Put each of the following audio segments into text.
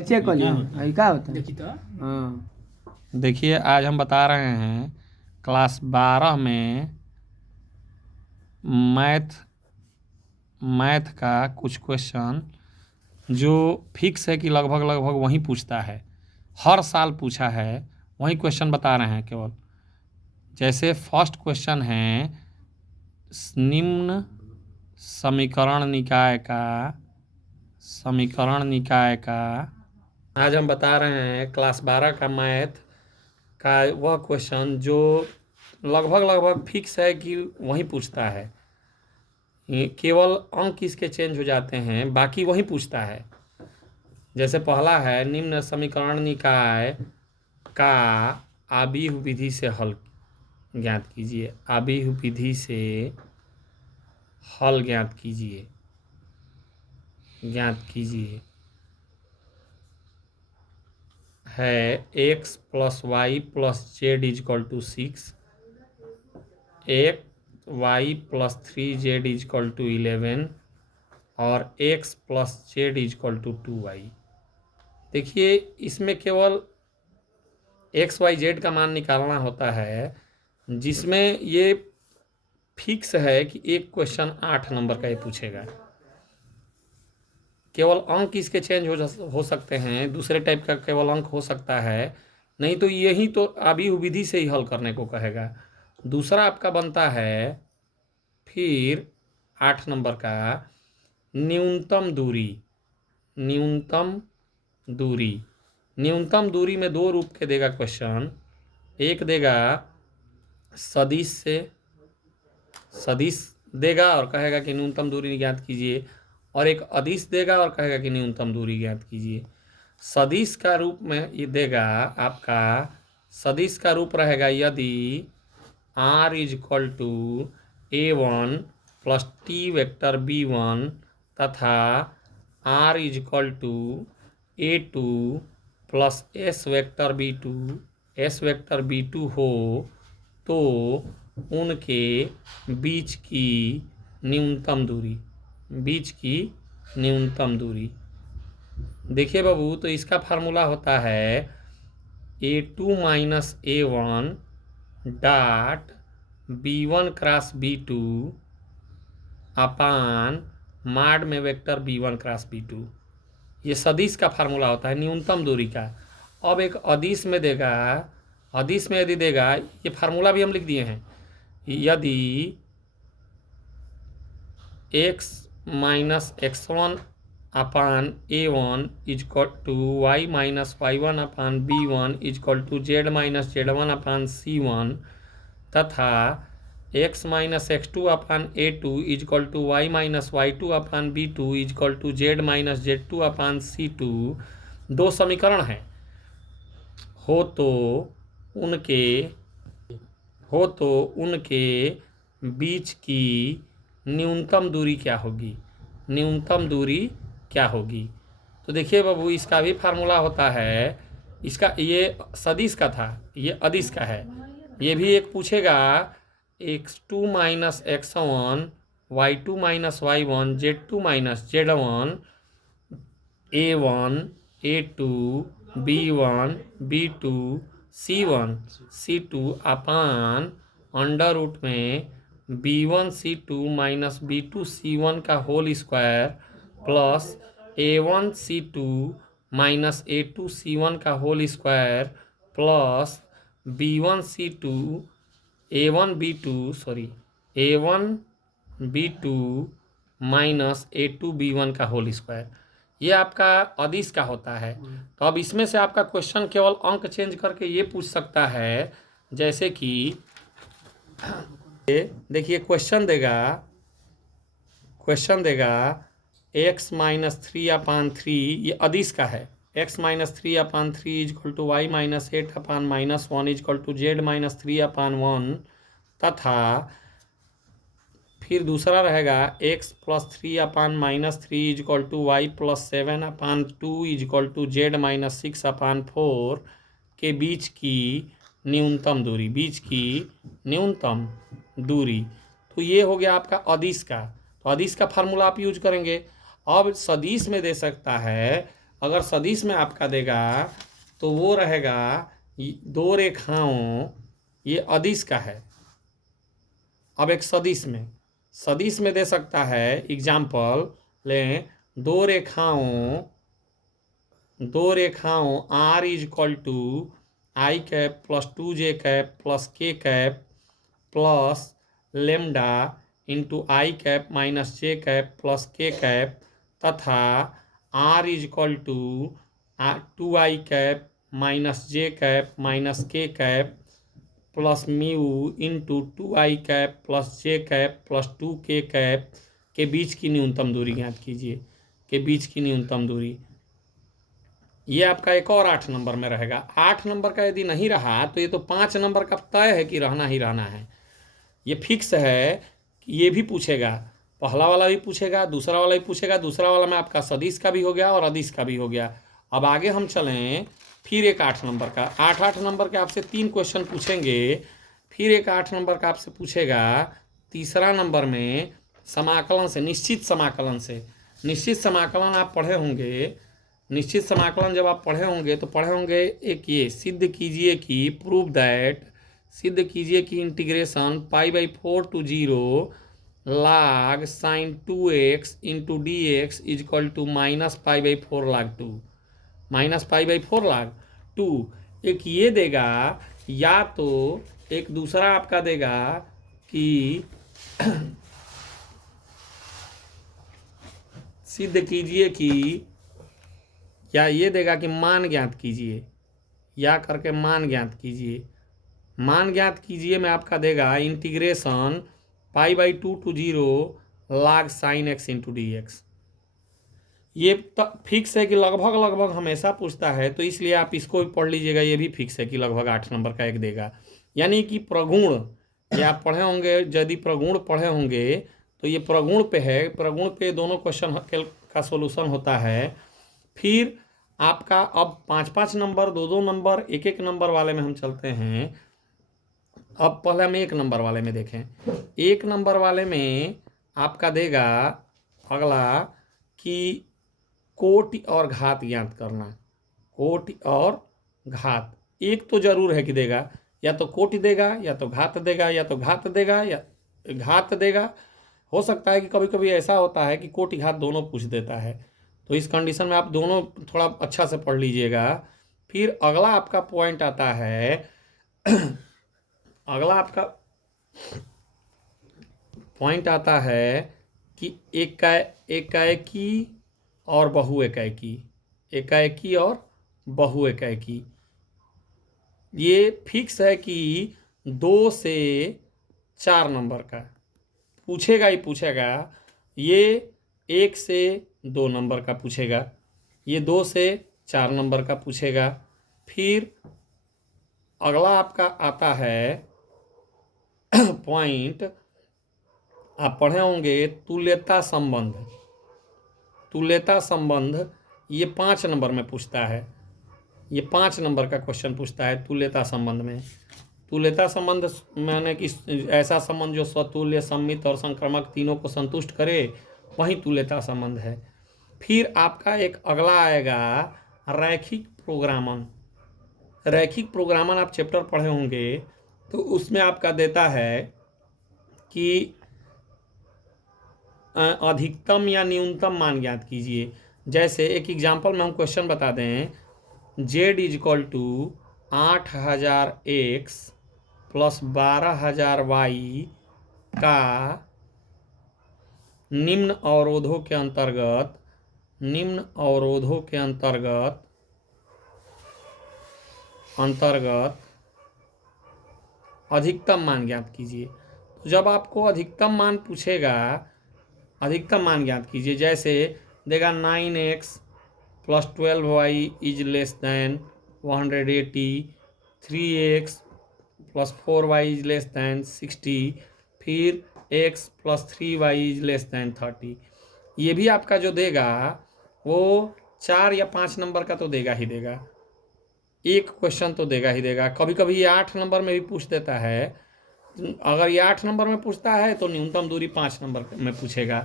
Check कर लिया अभी क्या होता है। देखी तो हाँ देखिए आज हम बता रहे हैं क्लास 12 में मैथ का कुछ क्वेश्चन जो फिक्स है कि लगभग लगभग वही पूछता है, हर साल पूछा है, वही क्वेश्चन बता रहे हैं केवल। जैसे फर्स्ट क्वेश्चन है निम्न समीकरण निकाय का आज हम बता रहे हैं क्लास 12 का मैथ का वह क्वेश्चन जो लगभग लगभग फिक्स है कि वही पूछता है, केवल अंक इसके चेंज हो जाते हैं, बाकी वही पूछता है। जैसे पहला है निम्न समीकरण निकाय का आबीह विधि से हल ज्ञात कीजिए। आबीह विधि से हल ज्ञात कीजिए है x plus y plus z is equal to 6, x y plus 3z is equal to 11 और x plus z is equal to 2y। देखिए इसमें केवल एक्स वाई जेड का मान निकालना होता है, जिसमें ये फिक्स है कि एक क्वेश्चन 8 नंबर का ये पूछेगा। केवल अंक इसके चेंज हो सकते हैं, दूसरे टाइप का केवल अंक हो सकता है, नहीं तो यही तो आबीह विधि से ही हल करने को कहेगा। दूसरा आपका बनता है फिर 8 नंबर का न्यूनतम दूरी में दो रूप के देगा क्वेश्चन। एक देगा सदिश देगा और कहेगा कि न्यूनतम दूरी ज्ञात कीजिए, और एक अदिश देगा और कहेगा कि न्यूनतम दूरी ज्ञात कीजिए। सदिश का रूप में ये देगा, आपका सदिश का रूप रहेगा यदि r is equal to a1 plus t vector b1 तथा r is equal to a2 plus s vector b2 हो तो उनके बीच की न्यूनतम दूरी। देखिए बाबू, तो इसका फार्मूला होता है a2 minus a1 dot b1 cross b2 अपान माड में वेक्टर b1 क्रॉस b2। ये सदिश का फार्मूला होता है न्यूनतम दूरी का। अब एक अदिश में देगा, अदिश में यदि देगा, ये फार्मूला भी हम लिख दिए हैं, यदि x minus x1 upon a1 is equal to y minus y1 upon b1 is equal to z minus z1 upon c1 तथा x minus x2 upon a2 is equal to y minus y2 upon b2 is equal to z minus z2 upon c2 दो समीकरण हैं। हो तो उनके बीच की न्यूनतम दूरी क्या होगी। तो देखिए बाबू, इसका भी फार्मूला होता है, इसका ये सदिश का था, ये अदिश का है। ये भी एक पूछेगा x2 minus x1 y2 minus y1 z2 minus z1 a1 a2 b1 b2 c1 upon under root में b1 c2 minus b2 c1 का whole square plus a1 c2 minus a2 c1 का whole square plus b1 c2 a1 b2 minus a2 b1 का whole square. ये आपका अदिश का होता है। तो अब इसमें से आपका क्वेश्चन केवल अंक चेंज करके ये पूछ सकता है, जैसे कि देखिए क्वेश्चन देगा x माइनस 3 अपान 3, ये अदिश का है। x minus 3 upon 3 is equal to y minus 8 upon minus 1 is equal to z minus 3 upon 1 तथा फिर दूसरा रहेगा x plus 3 upon minus 3 is equal to y plus 7 upon 2 is equal to z minus 6 upon 4 के बीच की न्यूनतम दूरी। तो ये हो गया आपका अदिश का। तो अदिश का फार्मूला आप यूज करेंगे। अब सदिश में दे सकता है अगर सदिश में आपका देगा तो वो रहेगा दो रेखाओं, ये अदिश का है। अब एक सदिश में दे सकता है, एग्जाम्पल लें, दो रेखाओं r is equal to i cap plus 2j cap plus k cap plus lambda into i cap minus j cap plus k cap, तथा r is equal to 2i cap minus j cap minus k cap plus mu into 2i cap plus j cap plus 2k cap के बीच की न्यूनतम दूरी ज्ञात कीजिए। के बीच की न्यूनतम दूरी, ये आपका एक और 8 नंबर में रहेगा। 8 नंबर का यदि नहीं रहा तो ये तो 5 नंबर का तय है कि रहना ही रहना है, ये फिक्स है। ये भी पूछेगा, पहला वाला भी पूछेगा, दूसरा वाला भी पूछेगा। दूसरा वाला में आपका सदिश का भी हो गया और अदिश का भी हो गया। अब आगे हम चलें, फिर एक 8 नंबर का, 8 नंबर के आपसे 3 क्वेश्चन पूछेंगे। फिर एक 8 नंबर का आपसे पूछेगा तीसरा नंबर में समाकलन से, निश्चित समाकलन से। निश्चित समाकलन आप पढ़े होंगे, निश्चित समाकलन जब आप पढ़े होंगे तो पढ़े होंगे एक ये, सिद्ध कीजिए कि प्रूव दैट, सिद्ध कीजिए कि integration π/4 to 0 log sin 2x into d x is equal to -π/4 log 2, -π/4 log 2। एक ये देगा, या तो एक दूसरा आपका देगा कि सिद्ध कीजिए कि, या ये देगा कि मान ज्ञात कीजिए, या करके मान ज्ञात कीजिए। मान ज्ञात कीजिए में आपका देगा integration π/2 to 0 log sin x into d x. ये फिक्स है कि लगभग हमेशा पूछता है, तो इसलिए आप इसको भी पढ़ लीजिएगा। ये भी फिक्स है कि लगभग 8 नंबर का एक देगा। यानी कि प्रगुण, ये आप पढ़े होंगे, यदि प्रगुण पढ़े होंगे तो ये प्रगुण पे है। प्रगुण पे दोनों क्वेश्चन का सोल्यूशन होता है। फिर आपका अब 5-5 नंबर, 2-2 नंबर, 1-1 नंबर वाले में हम चलते हैं। अब पहले हम 1 नंबर वाले में देखें। 1 नंबर वाले में आपका देगा अगला कि कोटि और घात ज्ञात करना। कोटि और घात एक तो जरूर है कि देगा, या तो कोटि देगा या तो घात देगा, या तो घात देगा या घात देगा। हो सकता है कि कभी कभी ऐसा होता है कि कोटि घात दोनों पूछ देता है, तो इस कंडीशन में आप दोनों थोड़ा अच्छा से पढ़ लीजिएगा। फिर अगला आपका पॉइंट आता है अगला आपका पॉइंट आता है कि एकाएकी और बहुएकाएकी, एकाएकी और बहुएकाएकी। ये फिक्स है कि 2 से 4 नंबर का पूछेगा ही पूछेगा। ये 1 से 2 नंबर का पूछेगा, ये 2 से 4 नंबर का पूछेगा। फिर अगला आपका आता है पॉइंट, आप पढ़े होंगे तुल्यता संबंध। तुल्यता संबंध ये 5 नंबर में पूछता है, ये 5 नंबर का क्वेश्चन पूछता है तुल्यता संबंध में। तुल्यता संबंध माने कि ऐसा संबंध जो स्वतुल्य, सममित और संक्रामक तीनों को संतुष्ट करे, वही तुल्यता संबंध है। फिर आपका एक अगला आएगा रैखिक प्रोग्रामन। रैखिक प्रोग्रामन आप चैप्टर पढ़े होंगे, तो उसमें आपका देता है कि अधिकतम या न्यूनतम मान ज्ञात कीजिए। जैसे एक एग्जांपल में हम क्वेश्चन बता दें, z is equal to 8000x plus 12000y का निम्न अवरोधों के अंतर्गत अधिकतम मान ज्ञात कीजिए। तो जब आपको अधिकतम मान पूछेगा, अधिकतम मान ज्ञात कीजिए, जैसे देगा 9x plus 12y is less than 180, 3x plus 4y is less than 60, फिर x plus 3y is less than 30। ये भी आपका जो देगा वो 4 या 5 नंबर का तो देगा ही देगा, एक क्वेश्चन तो देगा ही देगा। कभी कभी ये 8 नंबर में भी पूछ देता है। अगर ये 8 नंबर में पूछता है तो न्यूनतम दूरी 5 नंबर में पूछेगा।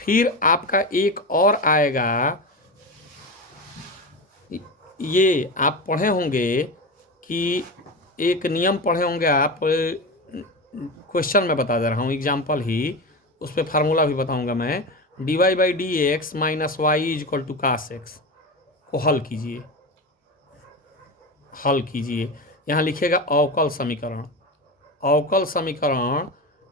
फिर आपका एक और आएगा ये आप पढ़े होंगे कि एक नियम पढ़े होंगे आप, क्वेश्चन में बता दे रहा हूँ, एग्जाम्पल ही, उस पर फार्मूला भी बताऊंगा मैं। dy/dx minus y is equal to cos x को हल कीजिए, हल कीजिए। यहाँ लिखेगा अवकल समीकरण, अवकल समीकरण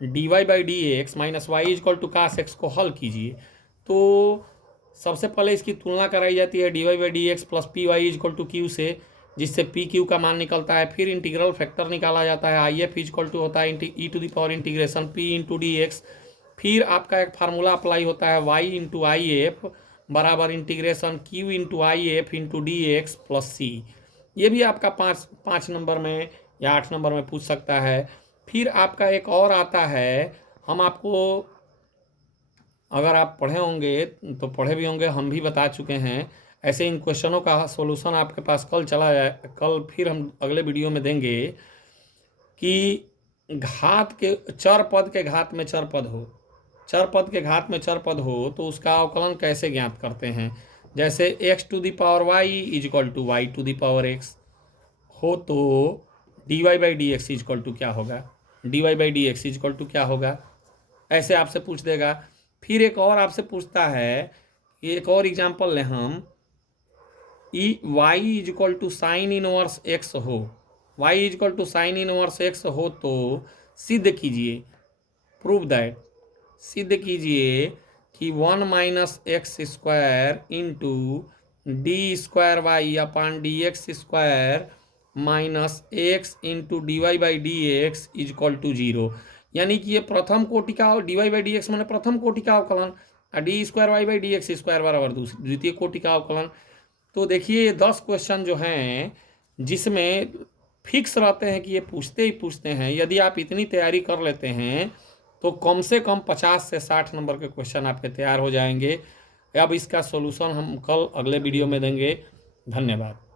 dy/dx minus y is equal to cos x को हल कीजिए। तो सबसे पहले इसकी तुलना कराई जाती है dy/dx plus p y is equal to q से, जिससे पी क्यू का मान निकलता है। फिर इंटीग्रल फैक्टर निकाला जाता है, I F is equal to होता है e to the power integration P into d x. फिर आपका एक फार्मूला अप्लाई होता है वाई इंटू आई एफ बराबर integration Q into I F into d x plus C. ये भी आपका पाँच नंबर में या 8 नंबर में पूछ सकता है। फिर आपका एक और आता है, हम आपको, अगर आप पढ़े होंगे तो पढ़े भी होंगे, हम भी बता चुके हैं। ऐसे इन क्वेश्चनों का सॉल्यूशन आपके पास कल चला जाए, कल फिर हम अगले वीडियो में देंगे कि घात के चर पद के घात में चर पद हो, चर पद के घात में चर पद हो तो उसका अवकलन कैसे ज्ञात करते हैं। जैसे x to the power y is equal to y to the power x हो तो dy/dx इज इक्वल टू क्या होगा, dy/dx इज इक्वल टू क्या होगा, ऐसे आपसे पूछ देगा। फिर एक और आपसे पूछता है, एक और एग्जांपल लें हम, y is equal to sine inverse x हो, y is equal to sine inverse x हो तो सिद्ध कीजिए, प्रूव दैट, सिद्ध कीजिए कि 1 minus x square into d square y upon d x square minus x into dy/dx is equal to 0। यानी कि ये प्रथम कोटि का, dy/dx मैंने प्रथम कोटि का अवकलन, डी स्क्वायर y/dx स्क्वायर बराबर द्वितीय कोटि का अवकलन। तो देखिए ये 10 क्वेश्चन जो हैं जिसमें फिक्स रहते हैं कि ये पूछते ही पूछते हैं। यदि आप इतनी तैयारी कर लेते हैं तो कम से कम 50 से 60 नंबर के क्वेश्चन आपके तैयार हो जाएंगे। अब इसका सॉल्यूशन हम कल अगले वीडियो में देंगे। धन्यवाद।